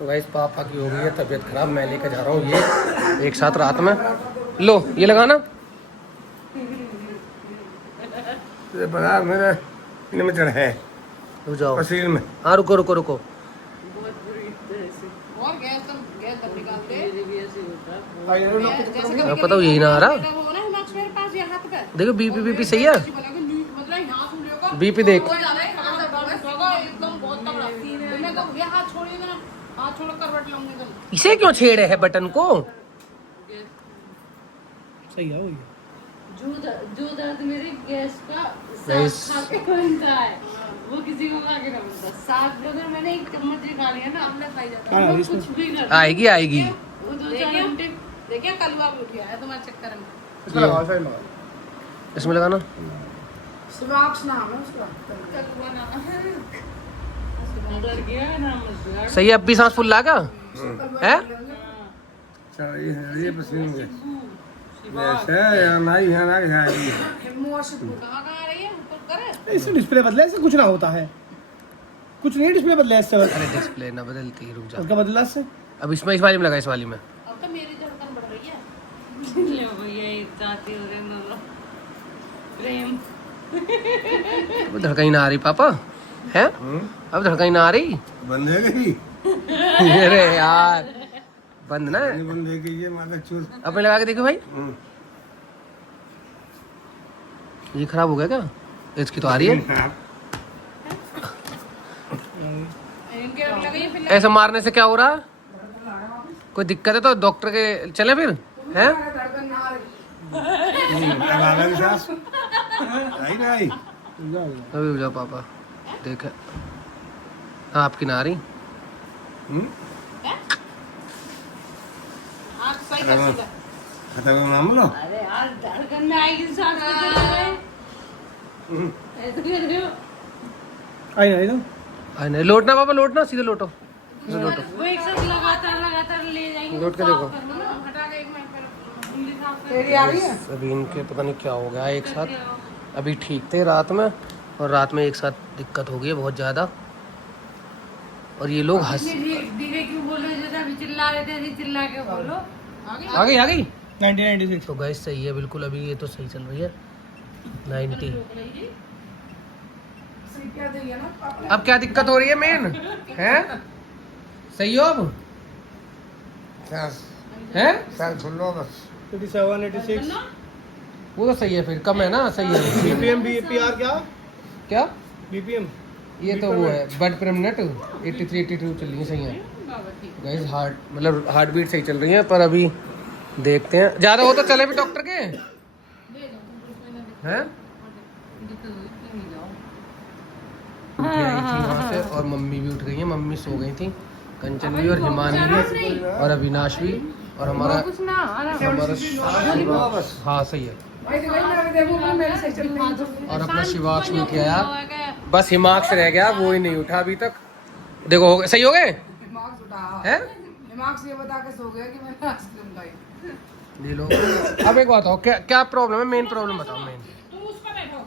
तो गाइस पापा की हो गई है तबीयत खराब, मैं लेकर जा रहा हूँ ये एक साथ रात में। लो ये लगाना। तुझे पता मेरा इनमें चढ़ है रुक जाओ। पसील में। हाँ रुको रुको रुको। और गैस तब निकालते अब पता यही ना आ रहा। देखो बीपी बीपी सही है। बीपी देख। इसे क्यों छेड़े है बटन को? सही है वही। जो दर्द मेरे गैस का Nice. खा के बनता है वो किसी को खा के ना बनता। साथ में अगर मैंने एक चम्मच ही खा लिया ना हमने खाई जाता हाँ, है इसको- कुछ भी कर आएगी आएगी। वो 2-4 घंटे देखिए कलवा भी उठिया है तुम्हारे चक्कर में। इसको लगाओ साइड लगाओ। इसमें लगाना। सुराक्ष नाम है उसका। कलवा ना डर गया ना मत सही है। अब भी सांस फुल लागा है। चल ये पसील में ऐसे या नहीं है ना है कहाँ रही है ऊपर करे। इससे डिस्प्ले बदला, इससे कुछ ना होता है। कुछ नहीं डिस्प्ले बदला इससे। अरे डिस्प्ले ना बदलती, रुक जा। उसका बदला इससे। अब इसमें इस वाली में लगा, इस वाली में। अब तो मेरी धड़कन बढ़ रही है। ले भैया जाती हो रे नलो प्रेम अब धड़कन ही ना आ रही पापा है। अब धड़कन ही ना आ रही। बंद है गई अरे यार बंद ना। नहीं बंद है गई ये माता चूर। अब मैं लगा के देखो भाई। ये खराब हो गया क्या? इसकी तो आ रही है। इनके लगे फिर ऐसे मारने से क्या हो रहा? कोई दिक्कत है तो डॉक्टर के चले फिर हैं। धड़कन ना आ रही। अब आ गई सांस आई ना आई। अभी रुक जाओ पापा देख। हाँ आपकी ना आ रही। आँख सही कर सीधा। खतर नाम लो। अरे यार धड़कन में आएगी सांस ऐसे कर रहे हो आई नहीं तो अरे नहीं लोटना पापा, लोटना सीधे लोटो। सीधे लोटो। वो एक साथ लगातार ले जाएंगे। लोट के देखो। हटा के एक मिनट पहले। उंगली साफ कर तेरी आ रही है। अभी इनके पता नहीं क्या हो गया एक साथ। अभी ठीक थे रात में और रात में एक साथ दिक्कत हो गई है बहुत ज़्यादा। और ये लोग हंस धीरे क्यों बोल रहे हो? जैसे अभी चिल्ला रहे थे ऐसे चिल्ला के बोलो। आ गई 1996। तो गैस सही है बिल्कुल। अभी ये तो सही चल रही है 90। सही क्या देंगे ना पापा। अब क्या दिक्कत हो रही है मेन है? सही हो अब सांस है? सांस खोल लो बस। 87 86 वो तो सही है फिर, कम है ना, सही है। बीपीएम बीपीआर क्या क्या बीपीएम ये तो वो है बट परमिनेंट 83 82 चल रही है, सही है गाइस। हार्ट मतलब हार्ट बीट सही चल रही है। पर अभी देखते हैं, ज़्यादा हो तो चले भी डॉक्टर के हैं। उठ आई थी वहाँ से और मम्मी भी उठ गई है। मम्मी सो गई थी, कंचन भी और हिमानी भी और अविनाश भी और हमारा हाँ सही है। भाई मैं देखूंगा मेरे से चल रही। और अपना शिवाक्ष भी किया यार, बस हिमाक्ष रह गया, वो ही नहीं उठा अभी तक। देखो हो गए, सही हो गए दिमाग उठा हैं। दिमाग से ये बता के सो गया कि मैंने आइसक्रीम खाई। ले लो। अब एक बात बताओ, क्या क्या प्रॉब्लम है? मेन प्रॉब्लम बताओ मेन।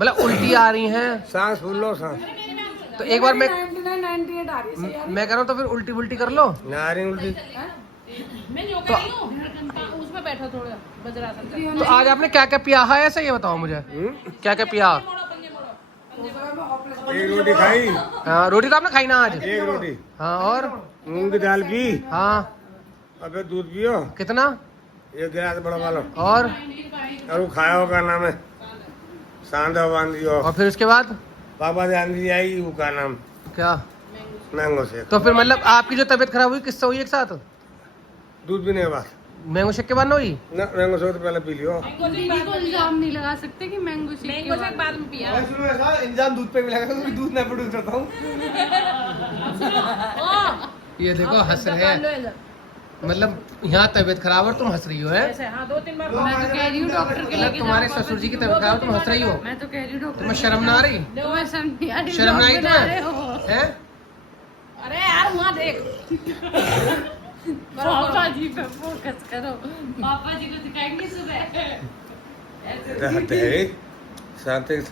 मतलब उल्टी आ रही हैं सांस फूल लो सांस। तो एक बार मैं 99 98 आ रही है सही आ रही मैं कह रहा हूँ तो फिर उल्टी उल्टी कर लो। ना रही उल्टी। है। मैं जो कर रही हूँ उसमें बैठो थोड़ा वज्रासन। तो आज आपने क्या क्या पिया है ऐसा ये बताओ मुझे। क्या क्या पिया? एक रोटी खाई। हाँ रोटी तो आपने खाई ना आज। एक रोटी हाँ और मूंग की दाल पी। हाँ अबे दूध पियो कितना? एक गिलास बड़ा वाला। और और वो खाया होगा नाम है सांदा बांधी हो। और फिर उसके बाद पापा से आंधी आई वो का नाम क्या? Mango shake. तो फिर मतलब आपकी जो तबीयत खराब हुई किससे हुई एक साथ? दूध भी नहीं है बस मैंगो शेक के बाद ना हुई? ना मैंगो शेक तो पहले पी लियो। दीदी को इल्जाम नहीं लगा सकते कि मैंगो शेक के बाद में पिया। मैं शुरू में ऐसा इंजाम दूध पे मिला क्योंकि दूध मैं प्रोड्यूस करता हूँ। ये देखो हंस रहे हैं, मतलब यहाँ तबीयत खराब और तुम हंस रही हो है। ऐसे हाँ 2-3 बार मैं तो कह रही हूँ डॉक्टर के मतलब लेके तुम्हारे ससुर जी की तबीयत खराब तुम हंस रही हो। मैं तो कह रही हूँ डॉक्टर तुम्हें शर्म ना आ रही? तुम्हें शर्म नहीं आ रही? शर्म ना आई डॉक्टर बना रहे हो। तुम्हें हैं? अरे यार वहाँ देख। पापा जी पे फोकस करो। पापा जी को दिखाएंगे सुबह रहते है साथ एक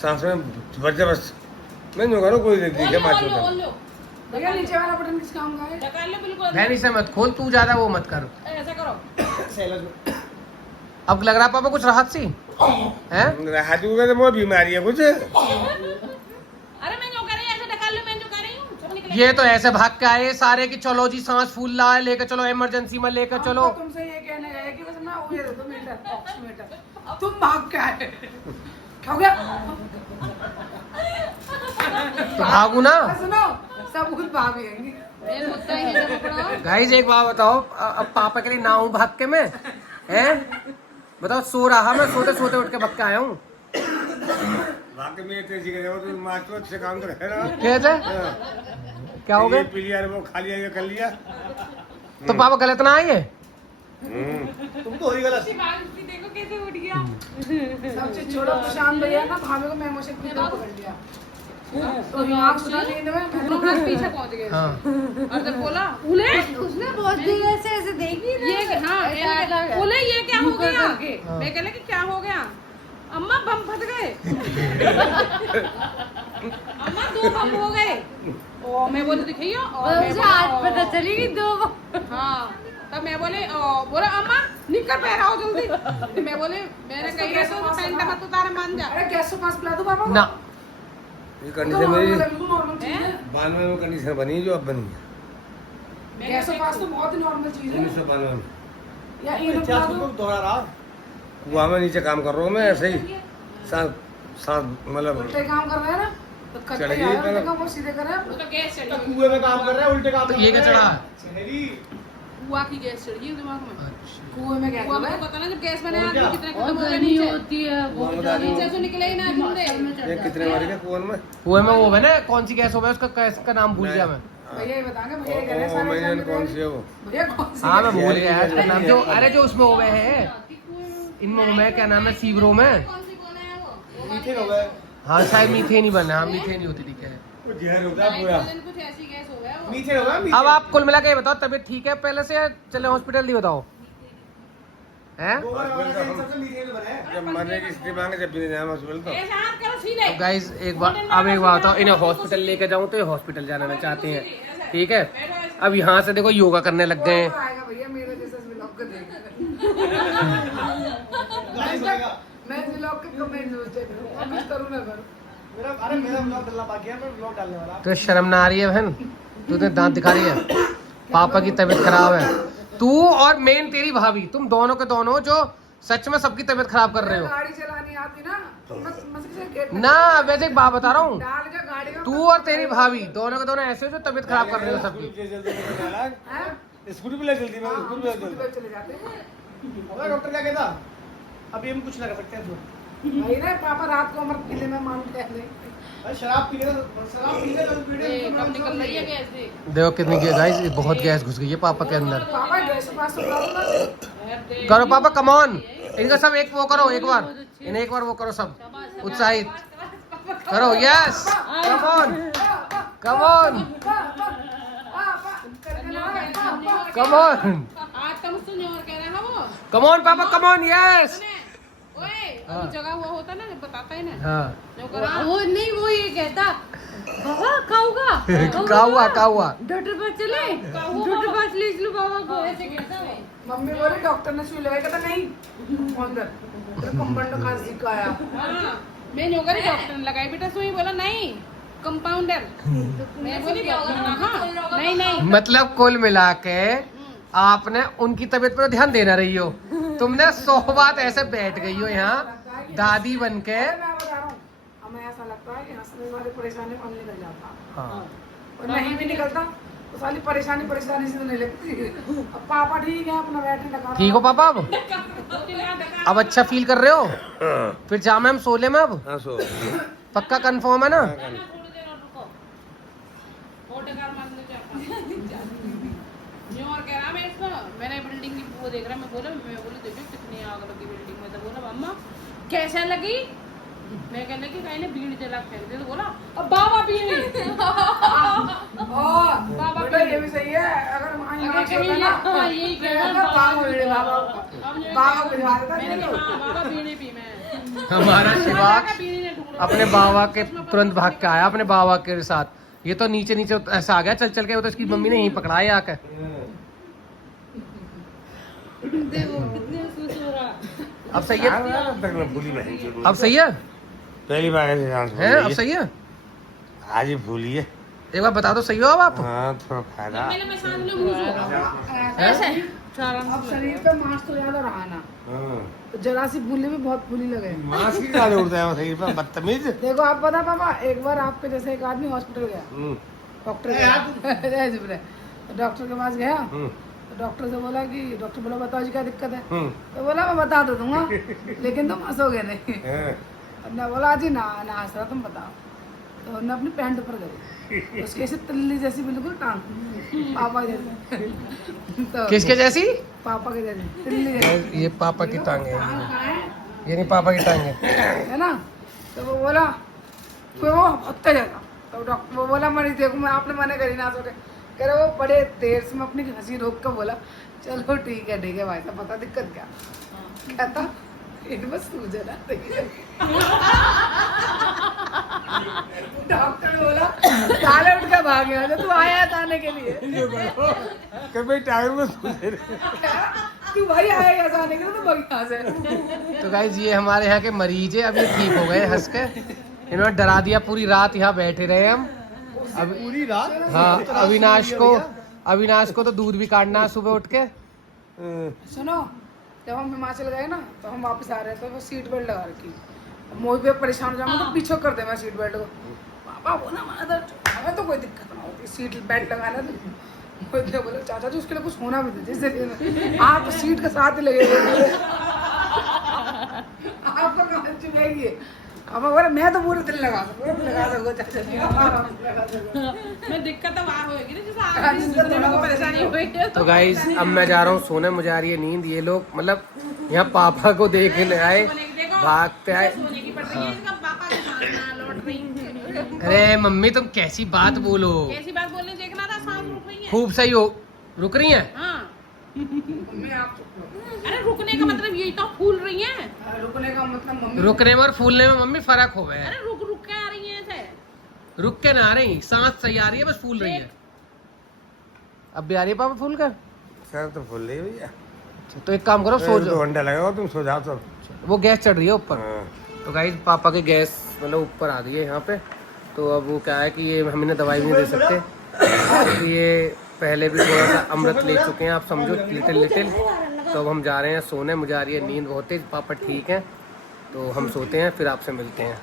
सांस में जबरदस्त मैं जो करो कोई दिखे माचो भैया नीचे वाला बटन किस काम का है? निकाल ले बिल्कुल बहन इसे मत खोल, तू ज्यादा वो मत कर। ऐसा करो। अब लग रहा पापा कुछ राहत सी है। राहत हुआ तो बहुत बीमारी है कुछ। अरे मैं जो कर रही हूँ ऐसे निकाल लो, मैं जो कर रही हूँ सब निकल। ये तो ऐसे भाग के आए सारे की, चलो जी सांस फूल रहा है, लेकर चलो इमरजेंसी में लेकर चलो। हमको तुमसे ये कहने गए कि बस ना वो ये दे दो मीटर, ऑक्सीमीटर। तुम भाग के आए। क्या हो गया? तो भागू ना। सुनो, सब खुद भागेंगे। ये मुद्दा ही है पकड़ो। गाइस एक बात बताओ, अब पापा के लिए ना हूँ भाग के मैं, हैं बताओ। सो रहा मैं, सोते सोते उठ के भाग के आया हूँ। बाकी में तेजी कर रहा हूँ, तो मास्टर अच्छे काम तो है ना। कैसे क्या हो गया? पी लिया, वो खा लिया, ये कर लिया। तो पापा गलत ना आई है। तुम तो हो ही गलत। देखो कैसे उठ गया। सब चीज छोड़ो, प्रशांत भैया ना भाभी को मैंगो शेक पीते पकड़ लिया। तो दिमाग सुना नींद में दोनों हाथ पीछे पहुंच गए। हाँ और जब बोला उले उसने बहुत देर से ऐसे देखी ना। ये हाँ बोले ये क्या हो गया? मैं कहले कि क्या हो गया? अम्मा बम फट गए। अम्मा 2 बम हो गए। ओ मैं बोली दिखाइए। और उसे आज पता चली कि 2 हाँ तब मैं बोले बोला अम्मा निकल पहराओ जल्दी। मैं बोले मैंने कही है तो पैंट मत उतार मान जा। अरे गैस से पास पिला दो पापा को। ना ये कंडीशन मेरी बिल्कुल नॉर्मल चीज है। 92 में कंडीशन बनी जो अब बनी है। गैस से पास तो बहुत ही नॉर्मल चीज है। 1992 में या ये पिला दो। दोहरा रहा। कुआ में नीचे काम कर रहा हूँ मैं, ऐसे ही सांस सांस मतलब उल्टे काम कर रहे हैं ना, तो चढ़ कट्टे गई आए पर- उल्टे काम वो सीधे कर रहे हैं। वो तो गैस चढ़ी हुई। कुएं में काम कर रहा है, उल्टे काम तो ये क्या चढ़ा? कुआ की गैस चढ़ी है दिमाग में। कुएं में क्या कुआ कर में रहे तो हैं? पता ना जब गैस बने और आदमी क्या? कितने और खत्म हो गए गर्मी नीचे। होती है बहुत बता दूं। नीचे से निकले ही ना ढूंढे। ये कितने मारे के कुआं में? कुएं में वो है ना, कौन सी गैस हो गया उसका, गैस का नाम भूल गया मैं। भैया ये बताएंगे, भैया ये कह रहे हैं ओ सारे मैंने एग्जाम कौन में सी है वो? भैया कौन सी हाँ मैं गैस? भूल गया उसका नाम। जो अरे जो उसमें हो गए हैं, इनमें हो में क्या नाम है, सीवरो में। मीठे हो गए। हाँ शायद मीथेन ही बना। हाँ मीथेन ही होती थी क्या है। वो जहर होता है पूरा। कुछ ऐसी गैस हो गया वो। मीठे हो गए। अब आप कुल मिला के ये बताओ, तबीयत ठीक है पहले से या चले हॉस्पिटल? ही बताओ हैं। सबसे मीठे में बने। जब मरने की स्थिति मांगे जब भी नहीं जाना हॉस्पिटल तो ऐसे हाथ करो सीधे। अब गाइस एक बार अब एक बात बताओ, इन्हें हॉस्पिटल लेके जाऊं तो ये हॉस्पिटल जाना चाहते हैं, ठीक है। अब यहाँ से देखो योगा करने लग गए हैं। वो आएगा भैया मेरे जैसे व्लॉग को देख। मैं व्लॉग के कमेंट सोचते हूं, कुछ करूं ना करूं। मेरा ब्लॉग डालना बाकी है, मैं ब्लॉग डालने वाला। तो शर्म ना आ रही है बहन? तूने दांत दिखा रही है, पापा की तबीयत खराब है। तू और मेन तेरी भाभी, तुम दोनों के दोनों जो सच में सबकी तबीयत खराब कर रहे हो गाड़ी चलानी आती ना तो मैं से गेट ना। वैसे एक बात बता रहा हूँ, डाल के गाड़ी में तू और तेरी भाभी दोनों के दोनों ऐसे हो जो तबीयत खराब कर रहे हो सबकी। हैं? स्कूटी पे ले चलती मैं, हाँ, स्कूटी हम पे स्कूटी चलती पे चले जाते हैं। अबे डॉक्टर क्या कहता? अभी हम कुछ ना कर सकते हैं तो। भाई ना पापा रात को अमर किले में मांगते हैं नहीं। अरे शराब पी लेगा, शराब पी लेगा तो ये पीड़े कब निकल रही है गैस से? देखो कितनी गाइस, बहुत गैस घुस गई है पापा के अंदर। पापा गैस के पास तो प्रॉब्लम है। करो पापा कमॉन, इनका सब एक वो करो, एक बार इन्हें एक बार वो करो, सब उत्साहित करो। यस कमॉन कमॉन कमॉन आज तो मुझसे नहीं और कह रहा है वो। कमॉन पापा कमॉन। यस सुने, ओए अभी जगह हुआ होता ना जब बताता है ना हाँ जो करा वो नहीं, वो ये कहता बाबा खाऊंगा का हुआ का हुआ। डॉक्टर पास चले, डॉक्टर पास ले चलो बाबा को। ऐसे कहता वो। मम्मी बोली डॉक्टर ने सुई लगाई, कहता नहीं अंदर कंपाउंडर खांसी का आया। हाँ मैं जो करी डॉक्टर ने लगाई बेटा सुई, बोला नहीं कंपाउंडर। मैं बोली हाँ नहीं नहीं मतलब कुल मिला के आपने उनकी तबीयत पर ध्यान देना रही हो, तुमने 100 बात ऐसे बैठ गई हो यहाँ दादी बन के। मैं बता रहा हूँ, हमें ऐसा लगता है कि हंसने वाली परेशानी हम निकल जाता हाँ और नहीं भी निकलता तो साली परेशानी परेशानी से तो नहीं लगती। अब पापा ठीक है, अपना बैठने लगा। ठीक हो पापा? अब अच्छा फील कर रहे हो? फिर जामे हम सोले में अब हाँ सो पक्का कंफर्म है ना? थोड़ी देर और रुको। फोटो कार मारने जाता न्यू और कह रहा मैं इसको मैंने बिल्डिंग की वो देख रहा मैं बोला देखो कितनी आग लगी बिल्डिंग में। तो बोला मम्मा कैसे लगी? मैं कहने की कहीं ने बीड़ी जला फेंक दे। तो बोला अब बाबा बीड़ी। बाबा बेटा ये भी सही है, अगर वहाँ यहाँ से होता ना, यही फिर कहता बाबा मेरे बाबा बाबा को दिखा देता मैंने देखो। कहा बाबा बीड़ी पी मैं। हमारा शिवाक बीड़ी ने ढूंढा। अपने बाबा के तुरंत भाग के आया अपने बाबा के साथ। ये तो नीचे नीचे ऐसा आ गया चल चल के, वो तो इसकी मम्मी ने यहीं पकड़ा है आकर। देखो कितने महसूस हो रहा। अब सही है, तक मैं भूली नहीं। अब सही है पहली बार ऐसे डांस हैं, अब सही है। आज ही भूली है। एक बार बता दो सही हो अब आप। हाँ थोड़ा फायदा। पहले मैं सांस लूं घुसो ऐसे अब शरीर पे मांस तो ज्यादा रहा ना, तो जरा सी फूली भी बहुत फूली लगे। मांस की ज्यादा उड़ता है शरीर पर, बदतमीज। देखो आप पता पापा, एक बार आपके जैसे एक आदमी हॉस्पिटल गया, डॉक्टर गया डॉक्टर के पास गया, तो डॉक्टर से बोला कि डॉक्टर बोला बताओ जी क्या दिक्कत है, तो बोला मैं बता तो दूंगा लेकिन तुम हंसोगे नहीं। ना बोला जी ना ना हंस रहा, तुम बताओ। तो उन्होंने अपनी पैंट ऊपर गई, उसके ऐसे तिल्ली जैसी बिल्कुल टांग, पापा जैसी। तो किसके जैसी? पापा के जैसी तिल्ली जैसी। ये पापा की टांग है, टांग कहाँ है? ये नहीं पापा की टांग है। है ना। तो वो बोला फिर वो हत्या जाता, तो डॉक्टर वो बोला मरीज देखो मैं आपने मना करी ना सोचे, कह रहे वो बड़े देर से मैं अपनी हंसी रोक कर बोला चलो ठीक है भाई साहब, पता दिक्कत क्या? कहता इन बस सूझे ना। डॉक्टर बोला साले उठ के भाग गया, तू आया था आने के लिए, कभी टायर में सूझे। तू भाई आएगा जाने के लिए तो भाग यहाँ से। तो गाइज ये हमारे यहाँ के मरीज है, अब ये ठीक हो गए हंस के। इन्होंने डरा दिया, पूरी रात यहाँ बैठे रहे हम। अब पूरी रात। हाँ, अविनाश को तो दूध भी काटना है सुबह उठ के। सुनो, जब हम हिमाचल गए ना तो हम वापस आ रहे थे, वो सीट बेल्ट लगा रखी, मोह पे परेशान हो जाऊंगा तो पीछे कर दे मैं सीट बेल्ट को। पापा बोला हमें तो कोई दिक्कत ना होती सीट बेल्ट लगाना, तो बोले चाचा जी उसके लिए कुछ होना भी था, जैसे आप सीट के साथ ही लगे हुए आपको कहाँ चुभेगी। अब बोला मैं तो पूरे दिन लगा सकूँ चाचा जी। मैं दिक्कत तो वहाँ होगी ना जैसे आप परेशानी हुई है। तो गाइज अब मैं जा रहा हूँ सोने, मुझे आ रही है नींद। ये लोग मतलब यहाँ पापा को देखने आए, भागते आए। सोने की पड़ रही है, इसका पापा के साथ ना लौट रही है। अरे मम्मी तुम कैसी बात बोलो, कैसी बात बोलने देखना था, सांस रुक रही है। खूब सही हो, रुक रही हैं। हाँ मम्मी आप चुप रहो। अरे रुकने का मतलब यही तो फूल रही है। अरे रुकने का मतलब मम्मी रुकने में और फूलने में मम्मी फर्क हो गया है। अरे रुक रुक के आ रही है ऐसे। रुक के ना आ रही, सांस सही आ रही है, बस फूल रही है। अब भी आ रही है पापा फूल कर। सर तो फूल रही है भैया। तो एक काम करो, सो तो जाओ, घंटा लगेगा, तुम सो जाओ तो। वो गैस चढ़ रही है ऊपर। हाँ। तो गाइस पापा की गैस मतलब ऊपर आ रही है यहाँ पे। तो अब वो क्या है कि ये हम इन्हें दवाई भी नहीं दे सकते, तो ये पहले भी थोड़ा सा अमृत ले चुके हैं, आप समझो लिटिल। तो अब हम जा रहे हैं सोने, मुझे आ रही है नींद बहुत तेज। पापा ठीक हैं, तो हम सोते हैं, फिर आपसे मिलते हैं।